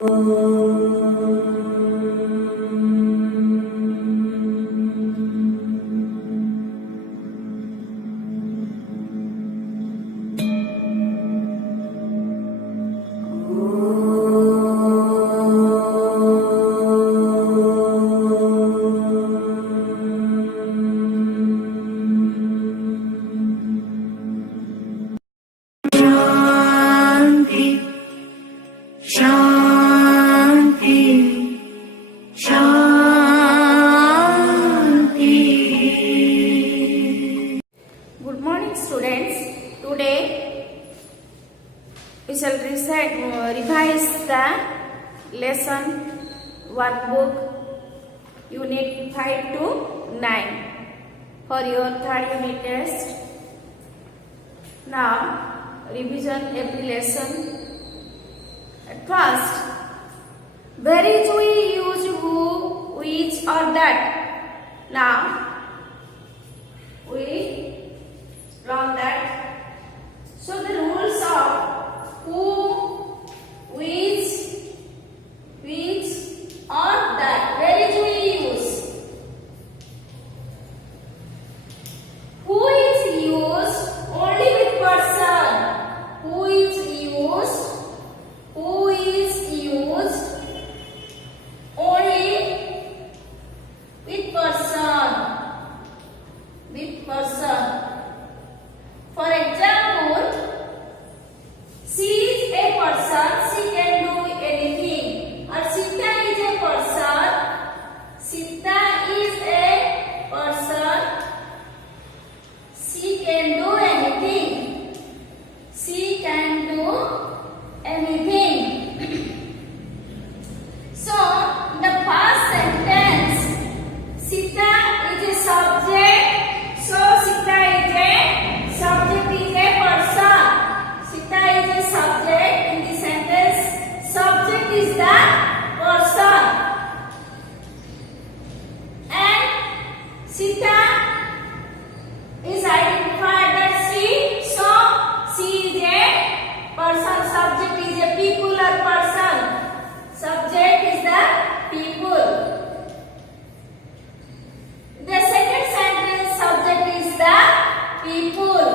Good morning, students. Today we shall revise the lesson workbook unit 5 to 9 for your third unit test. Now revision every lesson. At first, where is we use who, which or that. Now we learn that. So the rules of who, which or that. Where is we use? Who is used only with person. Who is used only with person. For example, she is a person, she can do anything. Or Sita is a person, Sita is a person, she can do anything. She can do anything. So, the first sentence, Sita is a subject. So, Sita is a subject, is a person. Sita is a subject. In the sentence, subject is the person. And Sita is identified as she. So, she is a person. Subject is a people or person. Subject is the people. The second sentence, subject is the people.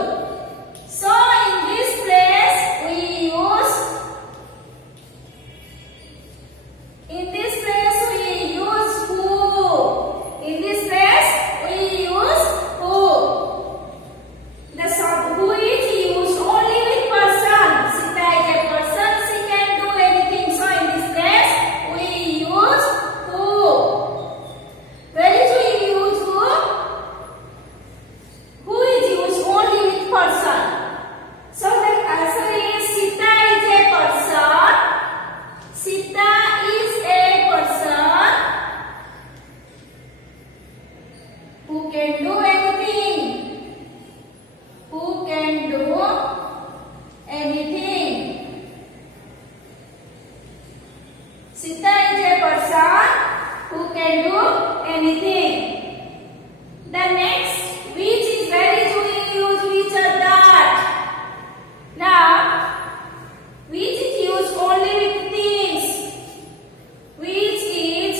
So in this place we use who. In this place we use who. Who is used only with person. Sita is a person, she can do anything. So in this place we use who. Where is we use who? Who is used only with person. So the answer is Sita is a person. Sita is a person who can do anything. Who can do anything. Sita is a person who can do anything. The next, which is where is we use which or that. Now, which is used only with things. Which is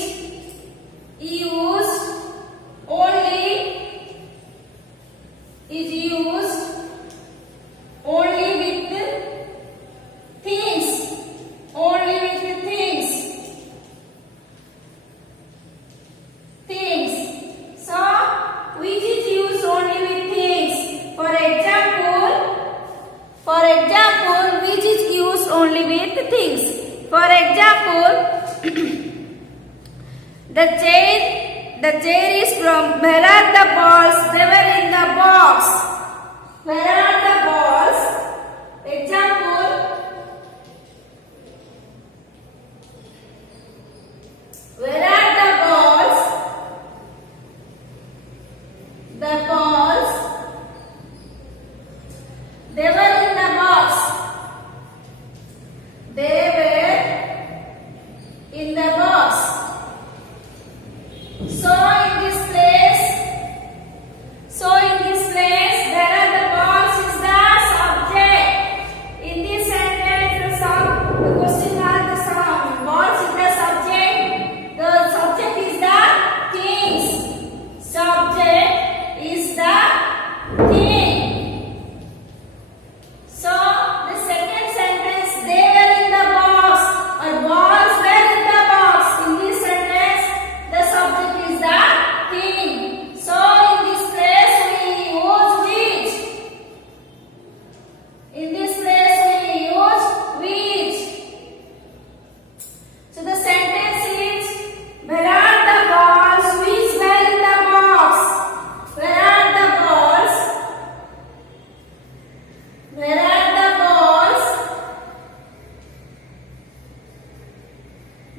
used only with things. Only with things. So, which is used only with things. For example, which is used only with things. For example, the chair is from. Where are the balls? They were in the box. Where are the balls? Example, where are the balls? The balls, they were in the box. They were in the box. So in this place, where are the balls is the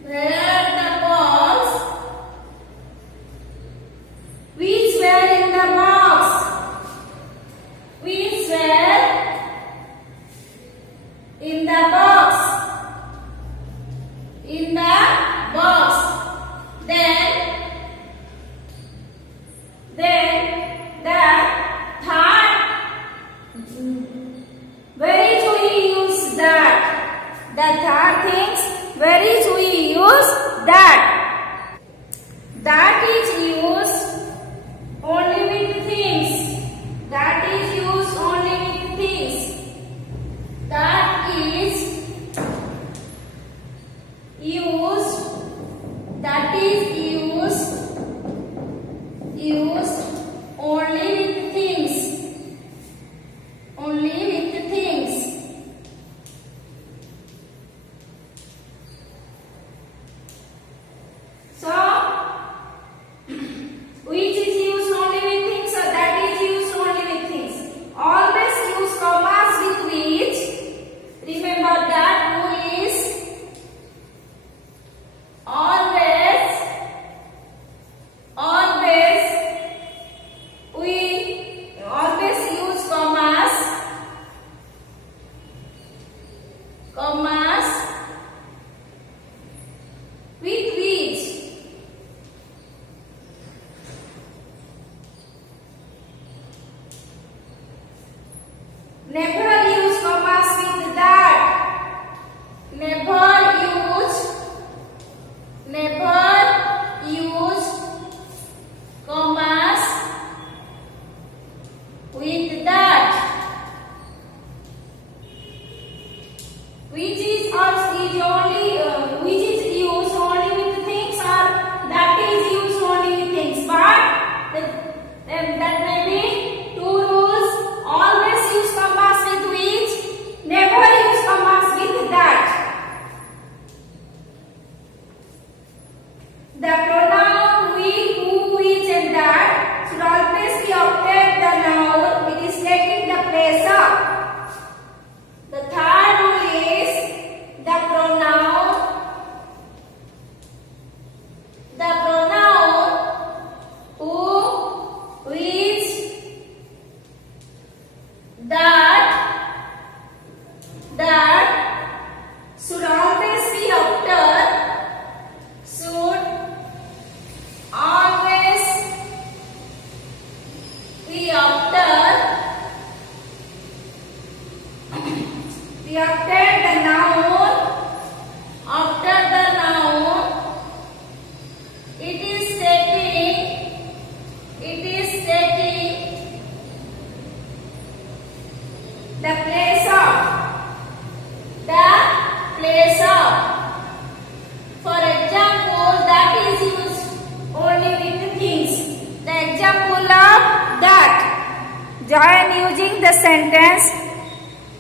Where are the balls? Which were in the box? Which were in the box? In the box. Then the third, where is we use that? The third things, where is we use that? That is used only with things. That is used only with things. That is used. That is used only with things. Only with things. So, which is used only with things? So that is used only with things. Always use commas with which. Remember that rule is always we always use commas with which. Never use commas with that. Never use commas with that. Which is used only with things, or that is used only with things. But that may be two rules. Always use commas with which. Never use commas with that. The pronoun we, who, which and that should always be after the noun. It is taking the place of. The third rule is the pronoun who, which, that should always be after. Should always be after the noun. After the noun, it is taking the place of. For example, that is used only with things. The example of that. Join using the sentence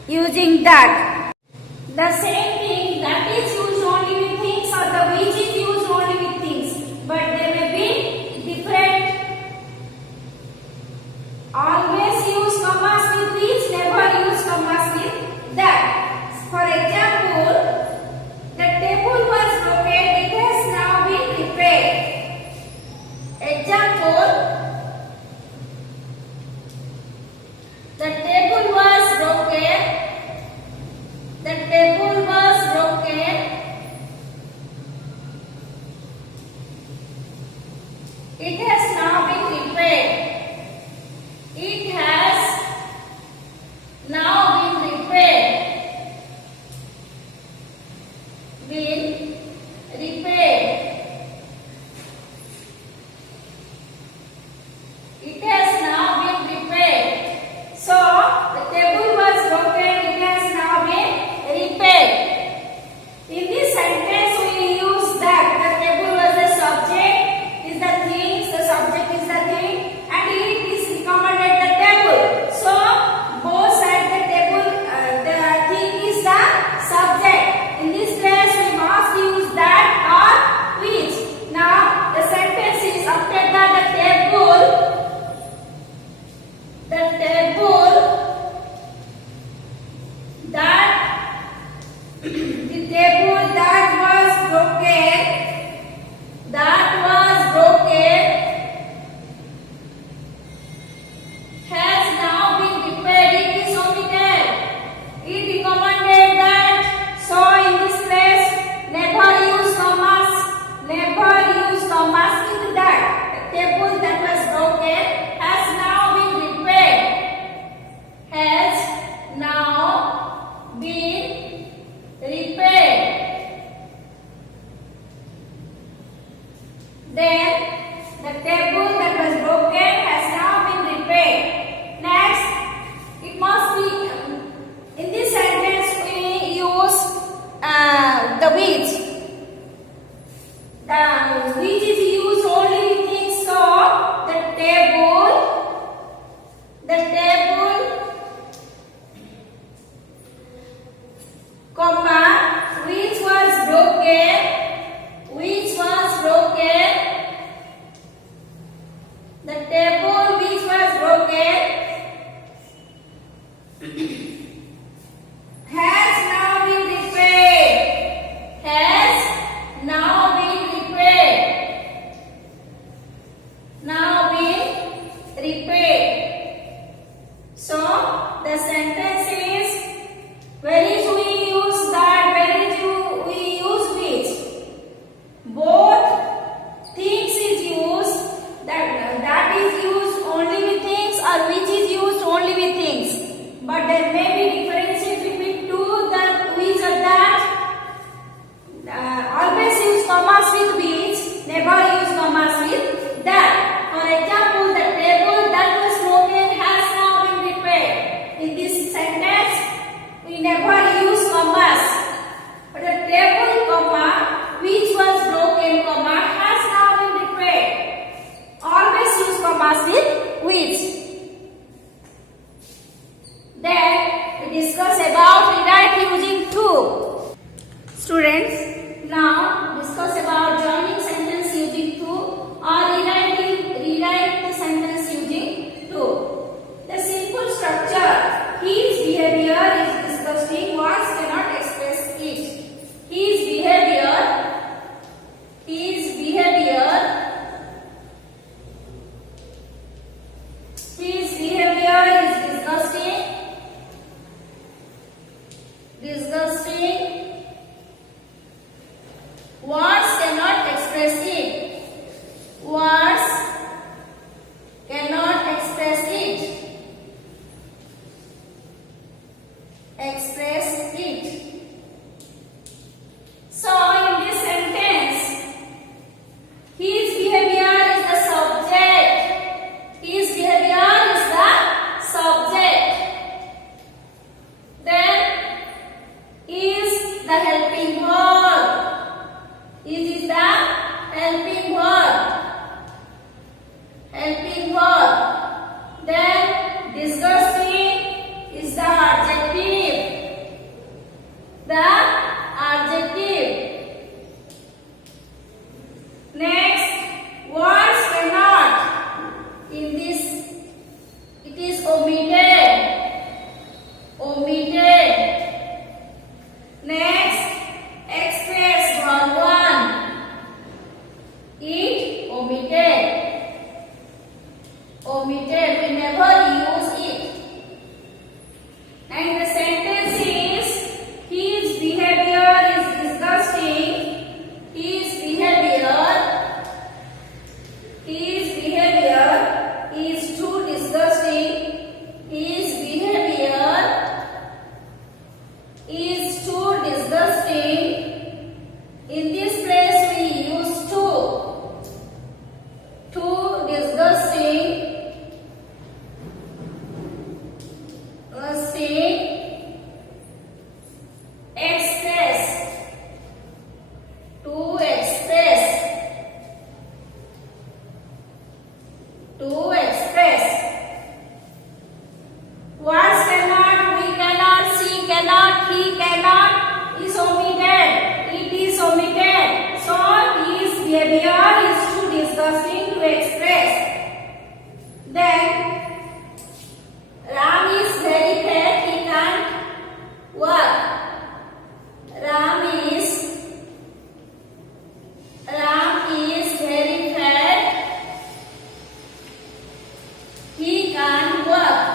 using that. The same thing, that is used only with things, or the which is used only with things, but they may be different. Always use commas with which, never use commas with that. For example, the table was broken, it has now been repaired. Example, the table was broken. It has now been repaired. It has now been repaired. It has now been repaired. So, the table was broken, it has now been repaired. In this sentence, we use that. The table was the subject, is the things, the Then the table that was broken has now been repaired. Next, it must be in this sentence we use the which. The which is used only with things, so the table, comma, which was broken, the table which was broken has now been repaired, So the sentence is, where is we use that, where is we use which. Both things is used, that is used only with things or which is used only with things. But there may be differences between two, that which or that. Always use commas with which, never use commas with that. For example, the table that was broken has now been repaired. In this sentence, we never use commas. But the table, comma, which was broken, comma, has now been repaired. Always use commas with which. Then we discuss about rewrite using to. Students, now discuss about joining sentence using to or rewrite the sentence using to. The simple structure: his behavior is disgusting, words cannot express it. His behavior is disgusting. Words cannot express it. Words cannot express it. So in this sentence, his behavior is the subject. His behavior is the subject. Then is the helping verb. Is the helping verb. Then disgusting is the adjective. Next, words cannot. In this, it is omitted. Next, express, verb 1. It omitted. We never use it. And the sentence is, his behavior is disgusting. His behavior is too disgusting. His behavior is too disgusting. In this place we use too. Too disgusting. To express. Words cannot, we cannot, she cannot, he cannot, is omitted. It is omitted. So his behavior is too disgusting to express. Then Ram is very fat, he can't work. Ram is very fat, he can't work.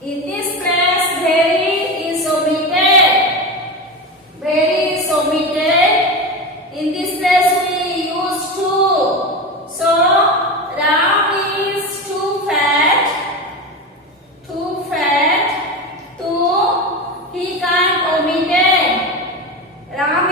In this place, very is omitted. In this place, we use too. So Ram is too fat, he can't omitted. Ram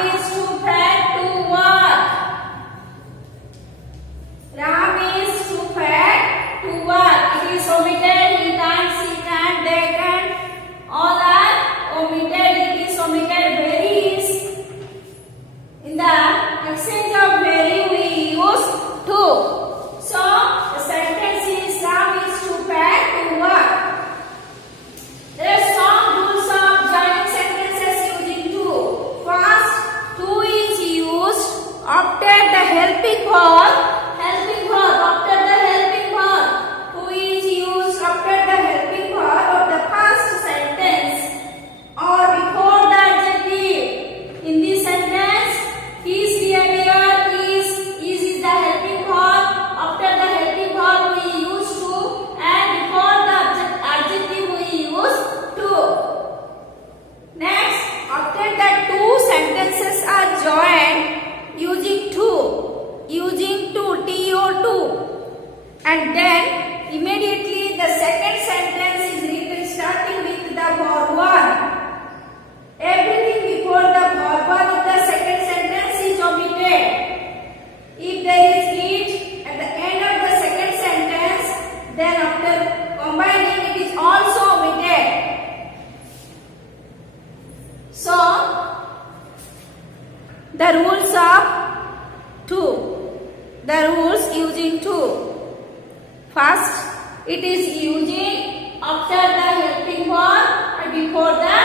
So the rules of to. The rules using to. First, it is using after the helping verb and before the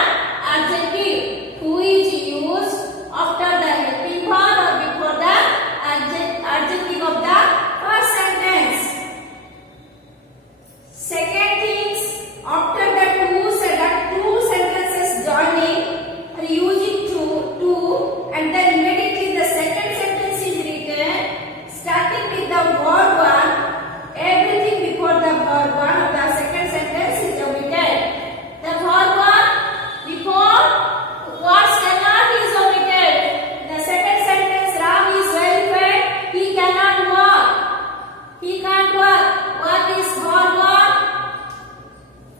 adjective. Who is used after the helping verb or before the adjective of the first sentence. Second things, after the two sentences joining or using to and then immediately the second sentence is written starting with the verb one. Everything before the verb one of the second sentence is omitted. The verb one before was cannot is omitted. The second sentence, Ram is well fed. He cannot walk. He can't walk. What is verb one?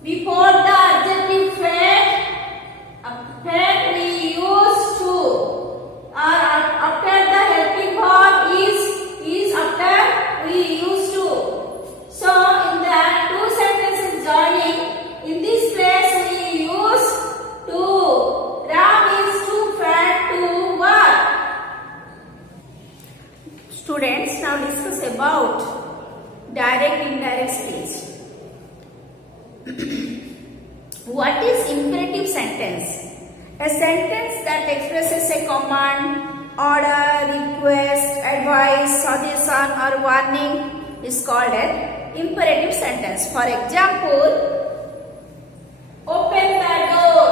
Before the adjective fed, fed we use to. Or after the helping verb is after we use to. So in the two sentences joining, in this place we use to. Ram is too fat to work. Students, now discuss about direct indirect speech. What is imperative sentence? A sentence that expresses a command, order, request, advice, suggestion or warning is called an imperative sentence. For example, open the door.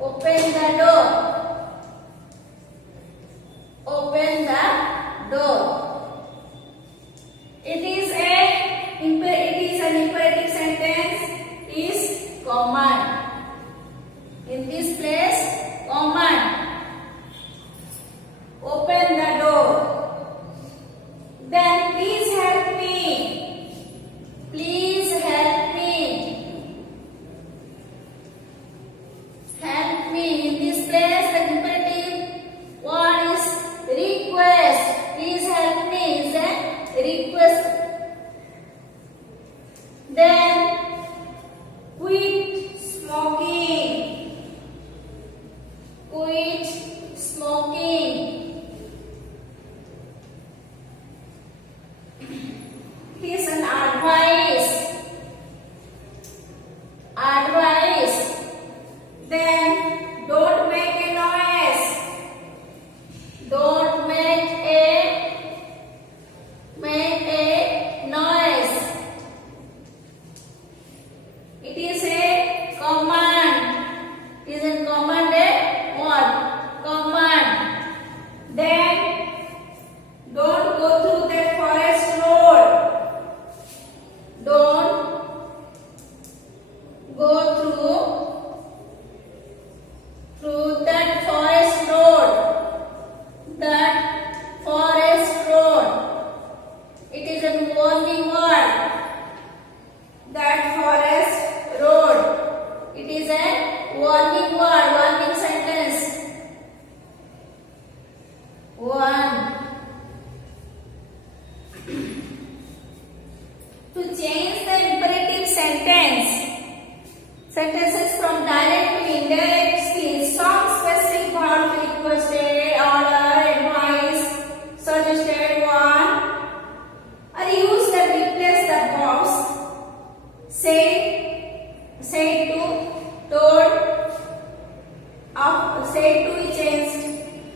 Open the door. Open the door. It is an imperative sentence. Is command. In this place, command. Open the door. Then please help me. Please help me. Help me. In this place, the imperative word is request. Please help me is a request. Then quit smoking. Quit smoking. It is an advice. Advice. Then don't make a noise. Don't make a noise. It is a command. It is a command word. Command. Then don't go through that forest road. Don't go through that forest road. That forest road. It is a warning word. That forest road. It is a warning word, warning sentence. One. To change the imperative sentences from direct to indirect speech, some specific verbs requested, order, advice, suggested, warn are used that replace the verbs said to, told, said to is changed,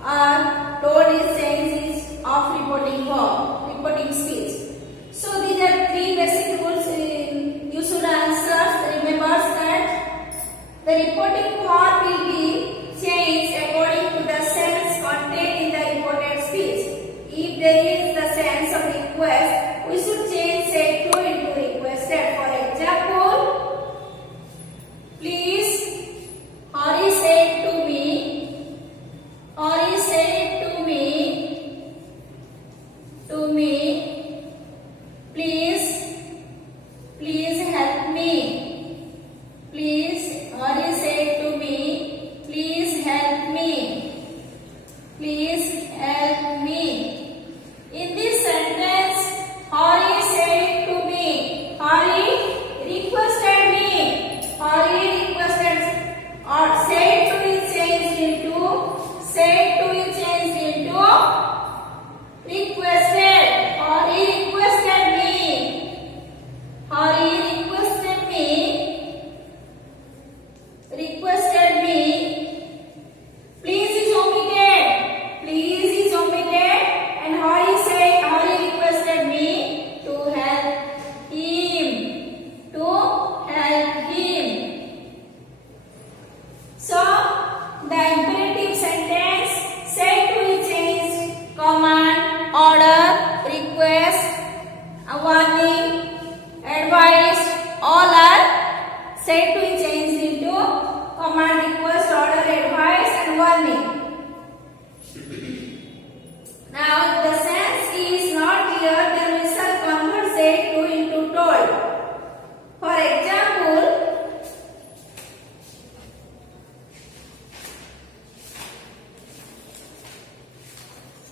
or told is changed of reporting verb, reporting speech. So these are three basic rules you should answer. Remember that the reporting verb will be changed according to the sense contained in the reported speech. If there is the sense of request, we should change said to into requested. For example, please, Hari said to me, Hari said So the imperative sentence said to is changed. Command, order, request, warning, advice, all are said to be changed into command, request, order, advice and warning. Now the sense is not clear, then we shall convert said to into told.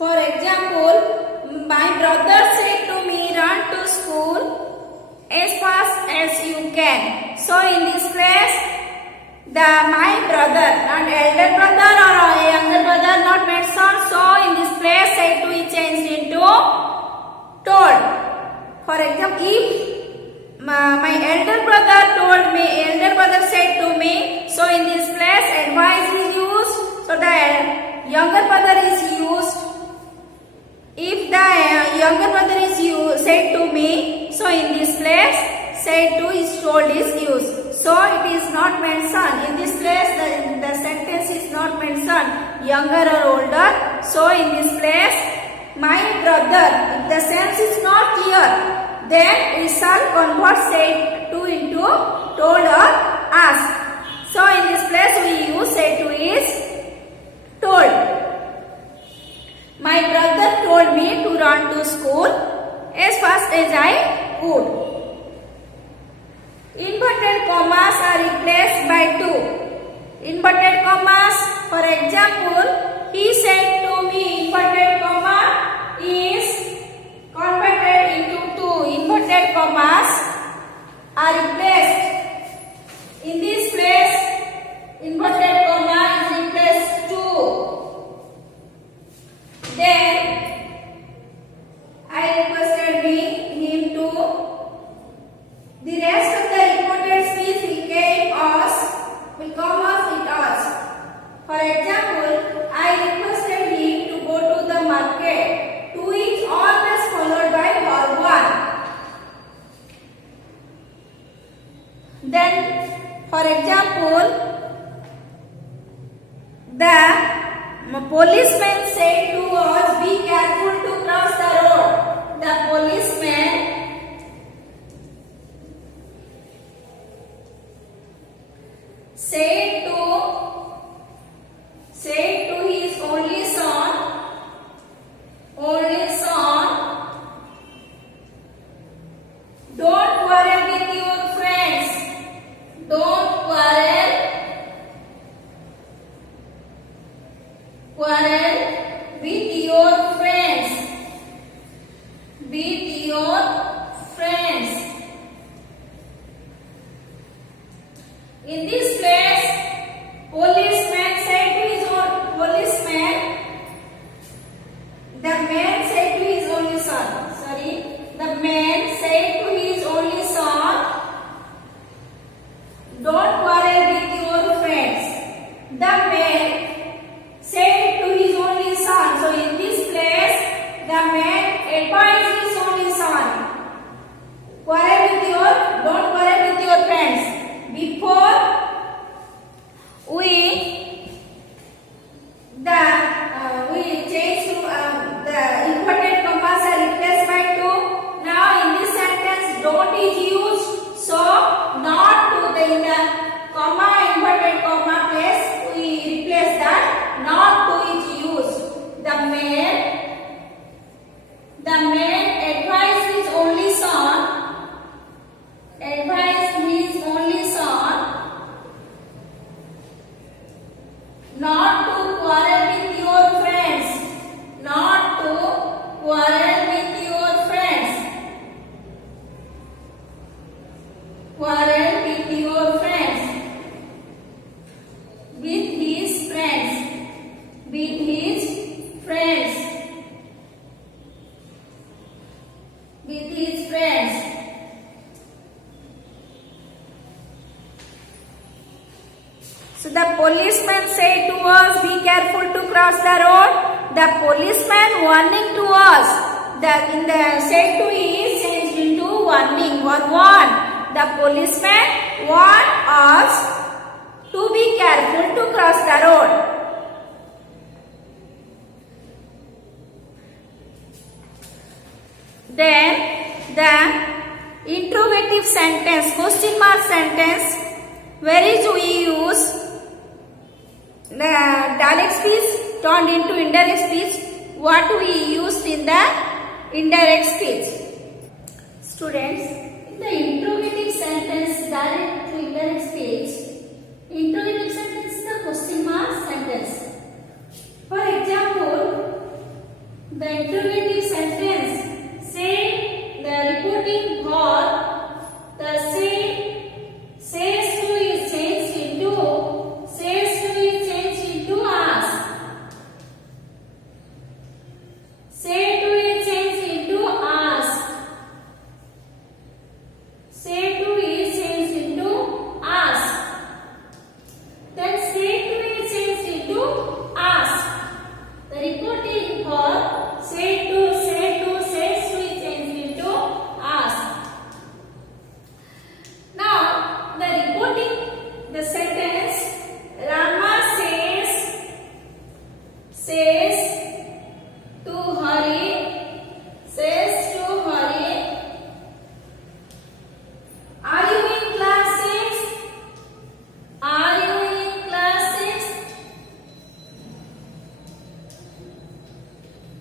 For example, my brother said to me, run to school as fast as you can. So in this place, my brother, not elder brother or a younger brother, not mentioned. So in this place, said to is changed into told. For example, if my elder brother said to me, so in this place, advice is used. So the younger brother is used. If the younger brother is said to me, so in this place, said to is told is used. So it is not mentioned. In this place, the sentence is not mentioned, younger or older. So in this place, my brother, if the sense is not clear, then we shall convert said to into told or asked. So in this place, we use said to is told. My brother told me to run to school as fast as I could. Inverted commas are replaced by two. Inverted commas, for example, he said to me, inverted comma is converted into two. Inverted commas are replaced. In this place, inverted comma is replaced to. Then I requested him to. The rest of the reported speech will come off with us. For example, I requested him to go to the market. To is always followed by verb 1. Then, for example, the policeman said to us, be careful to cross the road. The policeman said to his only son, don't quarrel with your friends. Don't quarrel with your friends. With your friends. In this place, policeman said to his own policeman, the man said to his only son. The man said to his only son, don't quarrel with your friends. The man said to his only son. So in this place, the man advised his only son, don't quarrel with your friends. Before we change to the inverted commas are replaced by two. Now in this sentence, don't is used. So not to in the comma inverted comma place, we replace that. Not to is used. The man advised his only son. Not to quarrel with your friends. Not to quarrel with your friends. Quarrel with your friends. With his friends. With his friends. With his friends. So the policeman said to us, be careful to cross the road. The policeman warning to us. In the said to is changed into warning. Warn. The policeman warned us to be careful to the interrogative sentence, question mark sentence, where is we use the direct speech turned into indirect speech, what we used in the indirect speech. Students, in the interrogative sentence, direct to indirect speech, interrogative sentence is the question mark sentence. For example, the interrogative sentence say the reporting verb, the say, says to is changed into, says to is changed into ask. Say to is changed into ask. Say to is changed into ask. Then say to is changed into ask. The reporting verb say to, says to is changed into ask. Now the reporting the sentence Rama says to Hari, says to Hari, are you in class 6? Are you in class 6?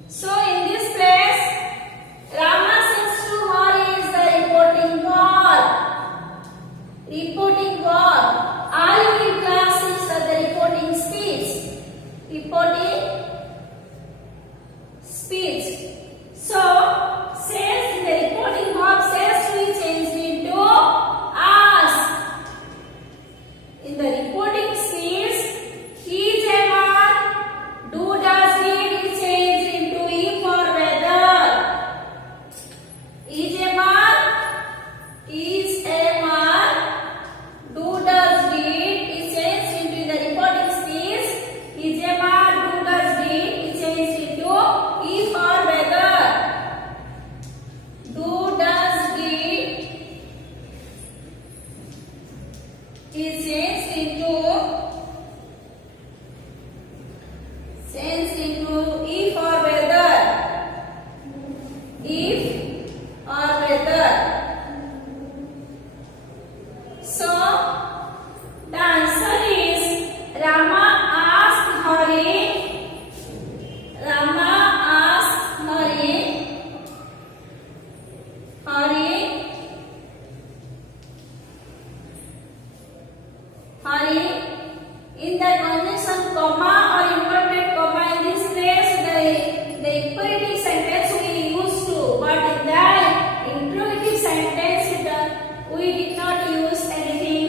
So in this place, Rama says to Hari is the reporting verb. Reporting verb. Are you in class 6 is the reporting speech. Reporting speech. So says in the reporting verb says to be changed into ask. In the reporting speech, he is a man, do does need is changed into if or whether. Is a man, do does need is changed into the reporting speech. Is a man, do does need is changed into if or whether. Do does need is changed into if or whether. If or whether. So the answer is Rama asked Hari. Rama asked Hari. Hari in the conjunction comma or inverted comma in this place the imperative sentence we used to, but in the interrogative sentence we did not use anything.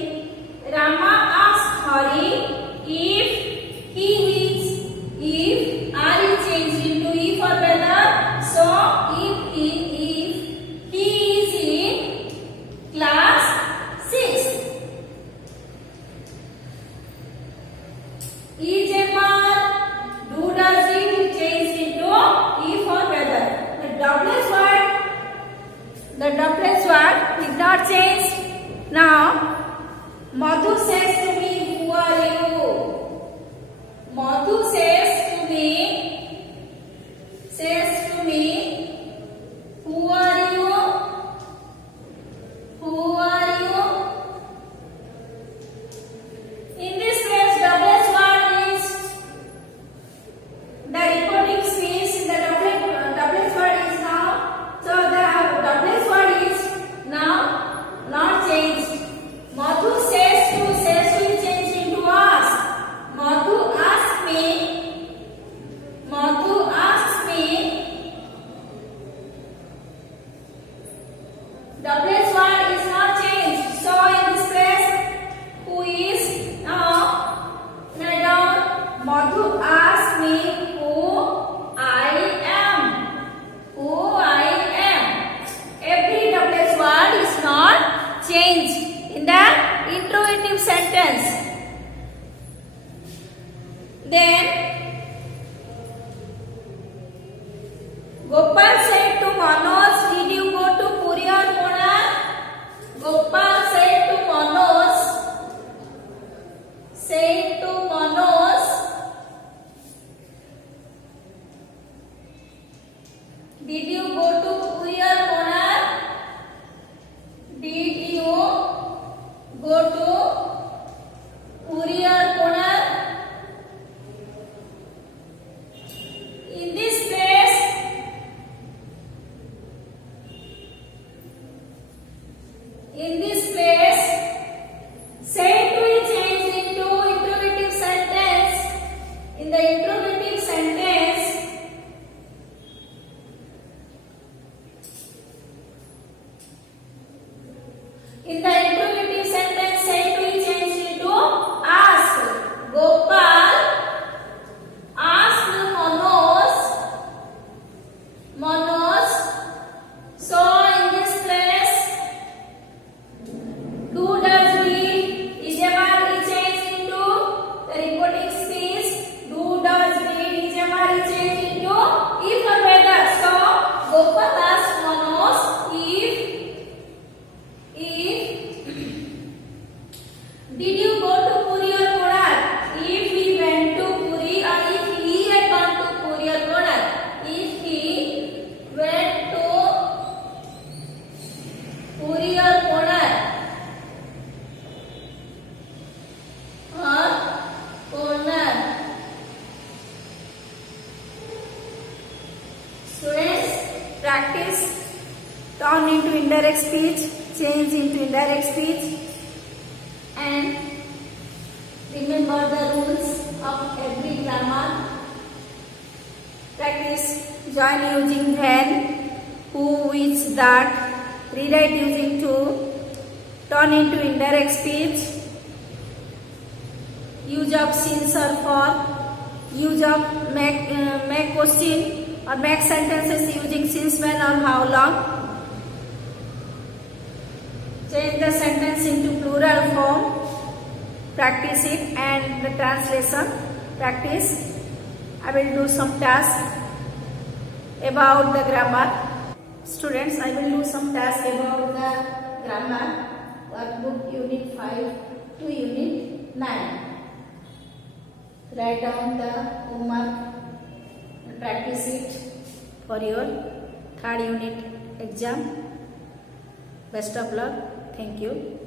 Rama asked Hari if are is changed into if or whether. So if he is in class 6. Is a man, do does it change into if or whether. The doublets word did not change. Now Madhu says to me, who are you? Madhu says to me, who are you? Who are you? In this case, doublets word is the reporting speech. The doublets word is now. So the doublets word is now not changed. Madhu says to is changed into ask. Madhu asks me. Doublets word is not changed. So in this place, who is now down. Madhu asks me who I am. Who I am. Every doublets word is not changed in the interrogative sentence. Then Gopal said to Manoj, did you go to Puri or Konark? Gopal said to Manoj, did you go to Puri or Konark? practice turn into indirect speech, change into indirect speech, and remember the rules of every grammar. Practice join using when, who, which, that, rewrite using to, turn into indirect speech, use of since or for, use of make question or make sentences using since, when or how long, change the sentence into plural form, practice it, and the translation practice. I will do some tasks about the grammar. Students, I will do some tasks about the grammar workbook unit 5 to unit 9. Write down the homework and practice it for your third unit exam. Best of luck. Thank you.